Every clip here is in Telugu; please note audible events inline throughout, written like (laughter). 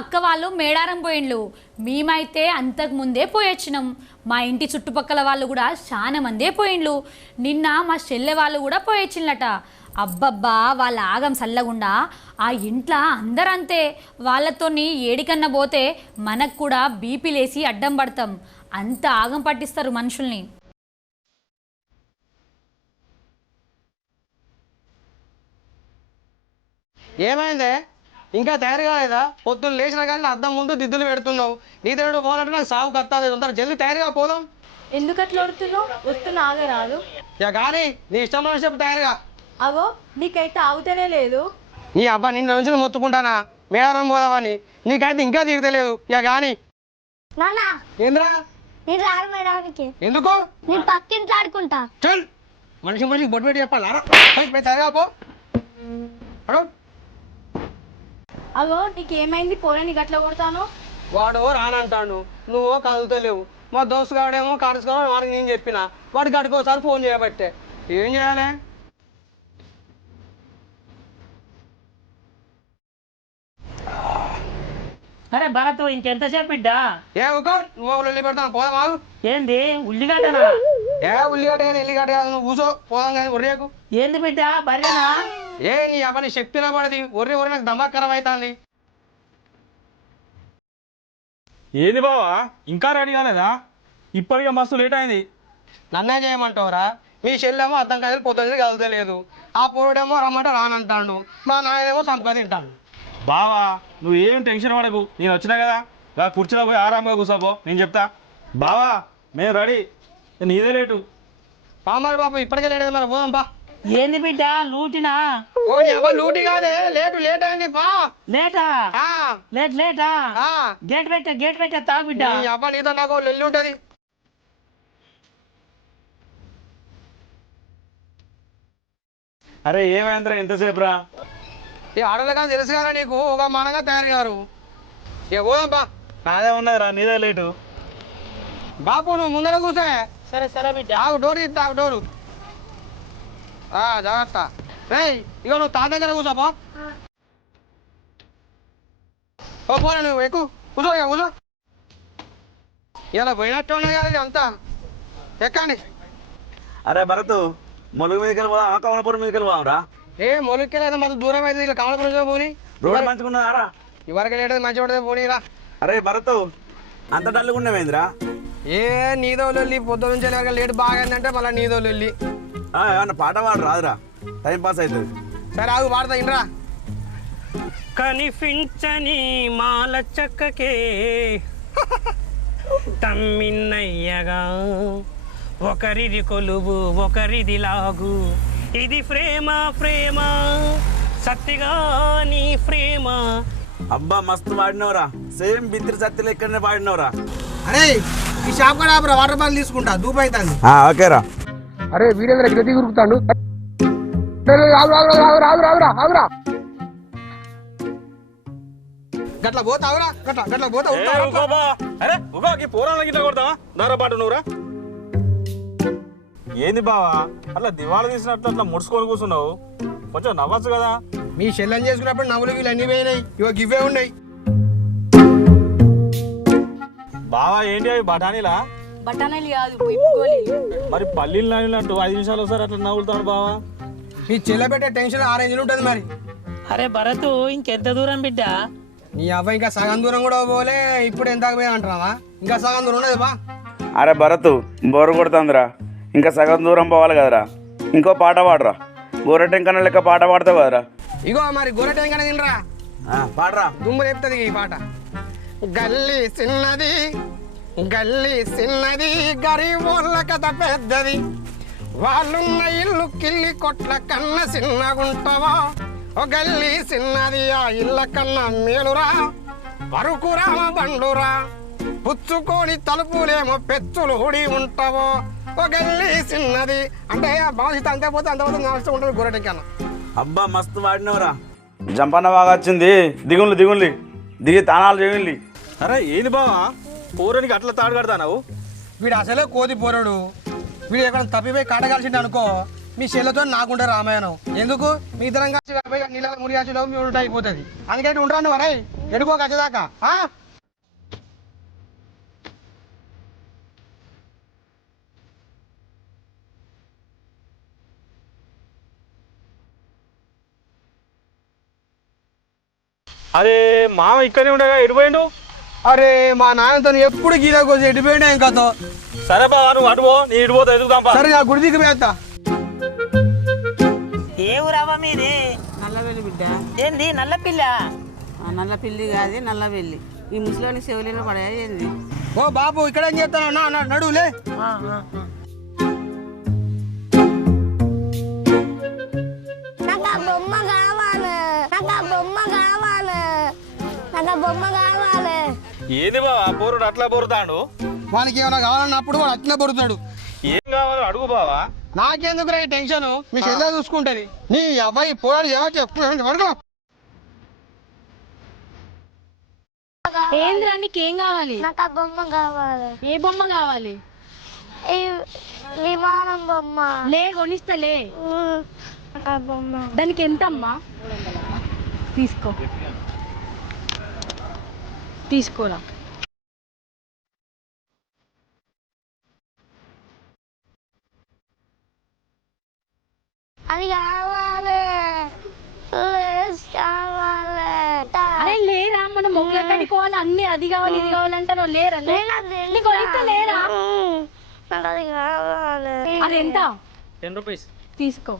అక్క వాళ్ళు మేడారం పోయిండ్లు. మేమైతే అంతకు ముందే పోయొచ్చినాం. మా ఇంటి చుట్టుపక్కల వాళ్ళు కూడా చాలా మందే పోయిండ్లు. నిన్న మా చెల్లె వాళ్ళు కూడా పోయొచ్చిండ్లట అబ్బబ్బా వాళ్ళ ఆగం సల్లగుండా ఆ ఇంట్లో అందరంతే. వాళ్ళతోని ఏడికన్నా పోతే మనకు కూడా బీపీ లేసి అడ్డం పడతాం. అంత ఆగం పట్టిస్తారు మనుషుల్ని. ఏమైందే? ఇంకా తయారు కాలేదా పొద్దున్న లేచిన కానీ అద్దం ముందు దిద్దులు పెడుతున్నావు. నీ దగ్గర పోవాలంటే నాకు సాగు కత్తాది తొందర జల్దీ తయారుగా పోదాం. ఎందుకు అట్లా ఒడుతున్నావు వస్తున్నా ఆగే రాదు ఇక కానీ నీ ఇష్టం చెప్పు తయారుగా. అగో నీకైతే ఆగుతూనే లేదు. నీ అబ్బా నిన్న నుంచి మొత్తుకుంటానా? మేడారం పోదామని. నీకైతే ఇంకా తీరుతలేదు ఇక కానీ. నాన్న! ఏంద్రా? నేను రాను మేడానికి ఎందుకు? నేను పక్కింట్లో ఆడుకుంటా. చల్! మనిషి మనిషికి బొట్టు పెట్టి చెప్పాలి. రా. పోయి, పోయి తయారుగా పో. అడు. అగో నీకేమైంది? పోలే నీకు అట్లా కొడతాను? వాడు రానంటాడు. నువ్వు కదులుతలేవు మా దోస్తు గాడేమో కాడుచుకోవడం వాడికి నేను చెప్పిన. వాడికి అడుకోసారి ఫోన్ చేయబట్టే. ఏం చేయాలి? అరే భరత్ ఇంకెంతసేపు బిడ్డా? ఏ ఊకో నువ్వు ఉల్లి పెడతాను పోదాం ఆగు. ఏంది ఉల్లిగడ్డనా? ఏ ఉల్లిగడ్డ కానీ ఎల్లిగడ్డ కాదు నువ్వు కూసో పోదాం కానీ ఒర్రేకు ఏంది బిడ్డ బర్రెనా? ఏ నీ అవ్వని శక్తిలో పడది ఒర్రి ఒర్రి నాకు దమాకరం అవుతుంది ఏంది బావా ఇంకా రెడీ కాలేదా? ఇప్పటికే మస్తు లేట్ అయింది. నన్నే చేయమంటావురా? మీ చెల్లెమో అర్థం కాదు పొద్దున్న కలుతలేదు ఆ పోరుడేమో రమ్మంటే రానంటాడు. మా నాయనేమో సంపాదింటాను బావా నువ్వు ఏం టెన్షన్ పడకు. నేను వచ్చినా కదా. గా కుర్చీలో పోయి ఆరాంగా కూర్చోపో నేను చెప్తా. బావా మేము రెడీ. నీదే లేటు. పామారి బాబు ఇప్పటికే లేడు మరి. పోదాం బా ఏంది బిడ్డ లూటినా? ఓ ఎవరు లూటి కాదే. లేటు లేట్ అయింది. బా లేటా? ఆ, లేట్ లేటా? ఆ. గేట్ పెట్టా గేట్ పెట్టా తా బిడ్డ. నీ అబ్బా నీతో నాకు లొల్లి ఉంటది. అరే ఏమైందిరా ఎంతసేపు రా ఈ ఆడలు కానీ తెలుసు కదా నీకు ఒక మానంగా తయారు గారు ఇక పోదాం బా నాదే ఉన్నదిరా నీదే లేటు. బాపు నువ్వు ముందర కూర్చో. సరే సరే బిడ్డ. ఆగు డోరు ఇస్తా ఆగు డోరు. ఆ, జాగ్రత్త. రేయ్ ఇగో నువ్వు తాత దగ్గర కూర్చోపో ఓ పోరా నువ్వు ఎక్కువ కూర్చో ఇక కూర్చో. ఇలా పోయినట్టు ఉన్నాయి కదా ఇది అంతా ఎక్కండి. అరే భరత్ మొలుగు మీదకి వెళ్ళిపోదాం కమలపురం మీదకి వెళ్ళిపోదాం రా ఏ మొలకెళ్ళేదో మాకు దూరం అయితే ఇలా కామలపురం పోని. రోడ్ మంచుకున్నారా ఇవరకు లేడది మంచి పడదే పోనీరా అరే భరత్ అంత డల్లుగుండేమైందిరా ఏ నీదో లొల్లి పొద్దు నుంచి వెళ్ళాక లేట్ బాగైందంటే మళ్ళీ నీదో లొల్లి ఏమన్నా పాట పాడు రాదురా. టైం పాస్ అవుతుంది. సరే ఆగు పాడతా ఇంట్రా కనిపించని మాల చక్కకే (laughs) తమ్మిన్నయ్యగా ఒకరిది కొలువు ఒకరిది లాగు. ఇది ప్రేమ ప్రేమ. సత్తిగా నీ ప్రేమ. అబ్బా మస్తు పాడినవరా సేమ్ బిత్రి సత్తి లెక్కనే పాడినవరా అరే ఈ షాప్ కూడా ఆపురా, వాటర్ బాటిల్ తీసుకుంటా దూపు అవుతుంది ఓకేరా అరే వీరేంద్ర గది గురుకుతాడు గట్ల పోతావురా గట్ల గట్ల పోతా ఉంటావురా. అరే ఉగాకి పోరాళ్ళ గిట్ల కొడతావా? దారా పాటు నువ్వురా. ఏంది బావా? అట్లా దివాళ తీసినట్లు అట్లా ముడుచుకొని కూర్చున్నావు? కొంచెం నవ్వచ్చు కదా? మీ చెల్లెని చేసుకున్నప్పుడు నవ్వులు వీళ్ళు అన్ని పోయినాయి. ఇవ ఇవే ఉన్నాయి. బావా ఏంటి అవి బఠానీలా? బఠానీలు కాదు ఇప్పుకోలేదు మరి పల్లీలు నవ్వినట్టు ఐదు నిమిషాలు ఒకసారి అట్లా నవ్వులుతాడు బావా? మీ చెల్లె పెట్టే టెన్షన్ ఆ రేంజ్లో ఉంటుంది మరి. అరే భరత్ ఇంకెంత దూరం బిడ్డ? నీ అబ్బాయి ఇంకా సగం దూరం కూడా పోలే ఇప్పుడు ఎంత పోయా అంటున్నావా? ఇంకా సగం దూరం ఉన్నది బా. అరే భరత్ బోరు కొడుతుందిరా. ఇంకా సగం దూరం పోవాలి కదరా. ఇంకో పాట పాడరా. గోరటెంకన లెక్క పాట పాడతావు కదరా. ఇగో మరి గొర్రె టెంకన తినరా పాడరా. దుమ్ము లేపుతుంది ఈ పాట. గల్లీ చిన్నది గల్లీ చిన్నది గరీబోళ్ళ కథ పెద్దది. వాళ్ళున్న ఇల్లు కిల్లి కొట్ల కన్న చిన్నగుంటవా ఓ గల్లీ చిన్నది ఆ ఇళ్ళ కన్నా మేలురా. పరుకు రామ బండురా. పుచ్చుకొని తలుపులేమో పెచ్చులు హుడి ఉంటావో? గల్లీ చిన్నది అంటే బాధిత అంతే పోతే అంత పోతే నష్టం ఉంటుంది గొర్రె కన్నా అబ్బా మస్తు పాడినవరా జంపన్న బాగా వచ్చింది. దిగుండ్లు దిగుండ్లి. దిగి తానాలు చేయండి. అరే ఏంది బావా? పూరానికి అట్లా తాడు కడతావు వీడు అసలే కోతి పోరాడు. వీడు ఎక్కడ తప్పిపోయి కాటగాల్సిండు అనుకో మీ చెల్లెతో నాకుంటే రామాయణం. ఎందుకు? మీ ఇద్దరం పోయి నీళ్ళ మురిగాచిలో మీ ఉంటే అయిపోతుంది. అందుకని ఉండరాను వరై ఎడుకో వచ్చేదాకా అరే మామ ఇక్కడనే ఉండగా ఎడిపోయిండు అరే మా నాన్నతో ఎప్పుడు గీరా కోసం ఎడిపోయినా ఇంకా సరే బావా నువ్వు అటుపో నీ ఇటుపోతా ఎదుగుదాం సరే నా గుడి దిగి పోయేస్తా ఏ ఊరవ్వ మీది? నల్లవెల్లి బిడ్డ. ఏంది నల్ల పిల్ల? ఆ నల్ల పిల్లి కాదు నల్లవెల్లి. ఈ ముసలోని చెవులిన పడేది ఓ బాబు ఇక్కడ ఏం చేస్తాను? నడువులే. నాకు ఆ బొమ్మ కావాలి. ఏంది బావా పోరుడు అట్లా పోరుతాడు వానికి ఏమైనా కావాలన్నప్పుడు వాడు అట్నే పడుతాడు ఏం కావాలో అడుగు బావా. నాకెందుకు రే టెన్షన్? మీ చెల్లె చూసుకుంటది? నీ అబ్బాయి పోరాడు ఏమో చెప్పు పడుకో ఏంద్రా నీకేం కావాలి? నాకు ఆ బొమ్మ కావాలి. ఏ బొమ్మ కావాలి? ఈ విమానం బొమ్మ. లే కొనిస్తలే ఉమ్, నాకు ఆ బొమ్మ. దానికి ఎంత అమ్మా తీసుకో. తీసుకోరా. అది కావాలి. అరే లేరా మనం మొక్కల కాడికి పోవాలి? అన్ని అది కావాలి ఇది కావాలంటారు లేరా. నీకు లేరా? అది కావాలి. అది ఎంత? టెన్ రూపీస్ తీసుకో.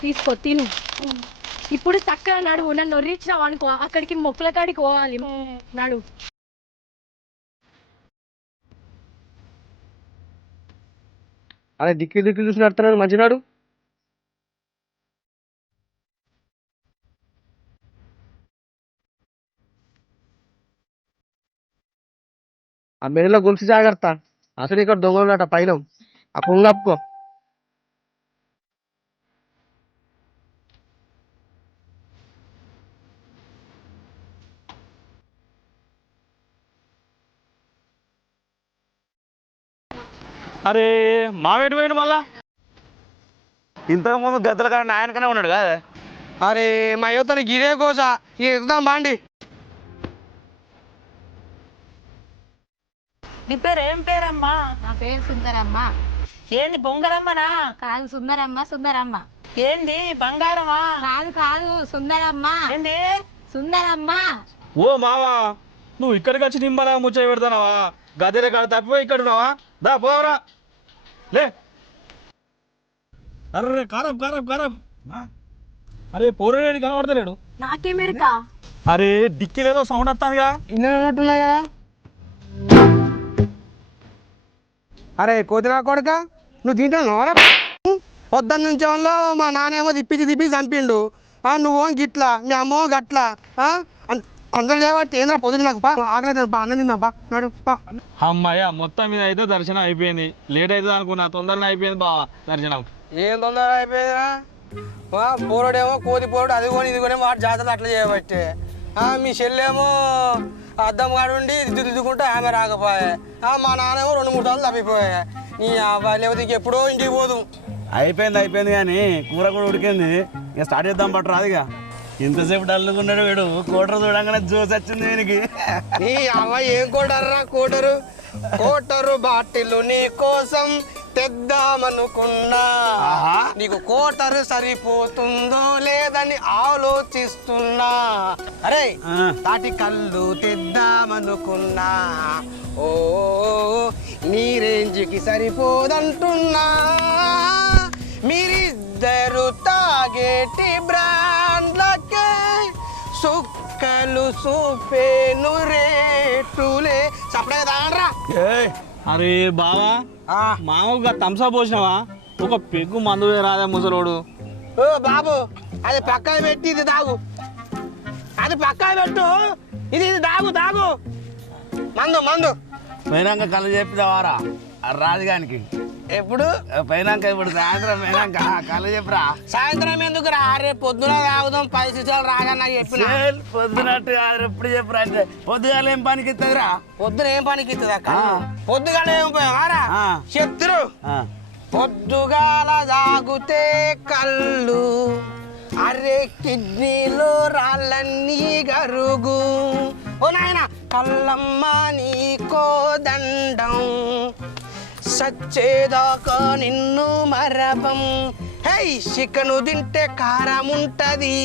తీసుకో తిను. ఇప్పుడు చక్కగా నడువు నన్ను ఒర్రించినావు అనుకో అక్కడికి మొక్కల కాడికి పోవాలి. నడువు అరే దిక్కి దిక్కి చూసి నడుతున్నాడు మంచినాడు ఆ మెడలో గొలుసు జాగ్రత్త. అసలు ఇక్కడ దొంగలున్నట పైన ఆ కొంగప్పుకో అరే మామ ఎడిపోయిండు మళ్ళా? ఇంతకుముందు గద్దల కాడ నాయనకనే ఉన్నాడు కదా. అరే మా యువతని గిరే కోస ఇద్దాం బాండి. నీ పేరు ఏం పేరమ్మా? నా పేరు సుందరమ్మ. ఏంది బొంగరమ్మనా? కాదు సుందరమ్మ సుందరమ్మ. ఏంది బంగారమా? కాదు కాదు సుందరమ్మ. ఏంది? సుందరమ్మ. ఓ మావా నువ్వు ఇక్కడికి వచ్చి నిమ్మలా ముచ్చట పెడతానావా? గద్దెల కాడ తప్పిపోయి ఇక్కడ ఉన్నావా? దా పోవరా లే. అరే కారం కారం కారం? అరే పోరేడు కనబడతలేడు. నాకేమెరకా అరే డిక్కీలేదో సౌండ్ వస్తానుగా ఇన్నట్టున్నాయి కదా. అరే కోతినా కొడుక నువ్వు తింటున్నావా పొద్దున్న నుంచి ఏమో మా నాన్నేమో తిప్పించి తిప్పి చంపిండు. ఆ, నువ్వు గిట్లా మీ అమ్మో గట్లా అందరూ లేవట్టి ఏంద్రా నాకు బా అన్నం బా నడు అమ్మయ్య మొత్తం మీద అయితే దర్శనం అయిపోయింది. లేట్ అవుతుంది అనుకున్నా తొందరనే అయిపోయింది బావా దర్శనం. ఏం తొందర అయిపోయిందిరా? వా, పోరుడేమో కోతి పోరుడు అది కొని ఇది కొని వాటి జాతరలు అట్లా చేయబట్టే. ఆ, మీ చెల్లెమో అద్దం కాడు ఉండి దిద్దు దిద్దుకుంటే ఆమె రాకపోయే. ఆ, మా నాన్నేమో రెండు మూడు సార్లు తప్పిపోయా. నీ అబ్బాయి లేకపోతే ఇంక ఎప్పుడో ఇంటికి పోదు. అయిపోయింది అయిపోయింది కానీ కూర కూడా ఉడికింది. ఇక స్టార్ట్ చేద్దాం పట్టు రాదుగా ఇంతసేపు డల్లుకున్నాడు వీడు. కోటర్ చూడంగానే జోస్ వచ్చింది వీనికి. నీ అమ్మాయి ఏం కోటర్రా కోటరు? కోటరు బాటిల్ నీ కోసం తెద్దామనుకున్నా. నీకు కోటరు సరిపోతుందో లేదని ఆలోచిస్తున్నా. అరే. తాటి కళ్ళు తెద్దామనుకున్నా. ఓ నీ రేంజ్కి సరిపోదంటున్నా. మీరిద్దరు తాగేటి బ్రాండ్లకే సుక్కలు సూపేను రేటులే. సపడే అరే బావా మామూలుగా తంసా పోసినావా? ఒక పెగ్గు మందు రాదే ముసలోడు. ఓ బాబు అది పక్కన పెట్టి ఇది తాగు. అది పక్కన పెట్టు. ఇది ఇది తాగు తాగు. మందు మందు. పోయినాక కళ్ళు చెప్పిదావారా రాజుగానికి. ఎప్పుడు? పోయినాక ఇప్పుడు సాయంత్రం పోయినాక. కళ్ళు చెప్పరా? సాయంత్రం ఎందుకు రా రేపు పొద్దున తాగుదాం పది శిశాలు రాగా నాకు చెప్పిన. పొద్దునట్టు ఎప్పుడు చెప్పరా అంటే పొద్దుగాల ఏం పనికి ఇస్తుందిరా పొద్దున ఏం పనికి ఇస్తుంది అక్క. పొద్దుగాల ఏం పోయావారా. చెప్తురు. పొద్దుగాల తాగుతే కళ్ళు అరే కిడ్నీలో రాళ్ళన్నీ గరుగు. ఓ నాయన కళ్ళమ్మ నీకో దండం. సచ్చేదాకా నిన్ను మరపం. హై చికెను తింటే కారం ఉంటది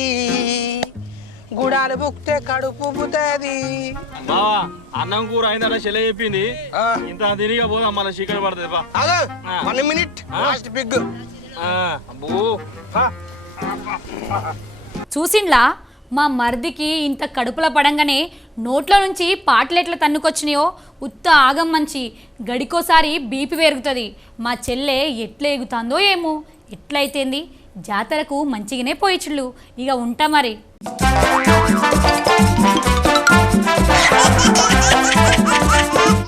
గుడాలు బుక్తే కడుపు పుతుంది. బావా అన్నం కూర అయిందట చెల్లె చెప్పింది. ఇంత తిరిగా పోదాం మళ్ళీ చీకటి పడుతుంది బా. వన్ మినిట్ లాస్ట్ బిగ్ ఆ, అబ్బో. చూసిండ్లా? మా మర్దికి ఇంత కడుపులో పడంగానే నోట్లో నుంచి పాటలు తన్నుకొచ్చినాయో? ఉత్త ఆగం మంచి. గడికోసారి బీపీ పెరుగుతుంది. మా చెల్లె ఎట్లా ఎగుతుందో ఏమో. ఎట్లయితేంది? జాతరకు మంచిగానే పోయిచుళ్ళు. ఇక ఉంటా మరి.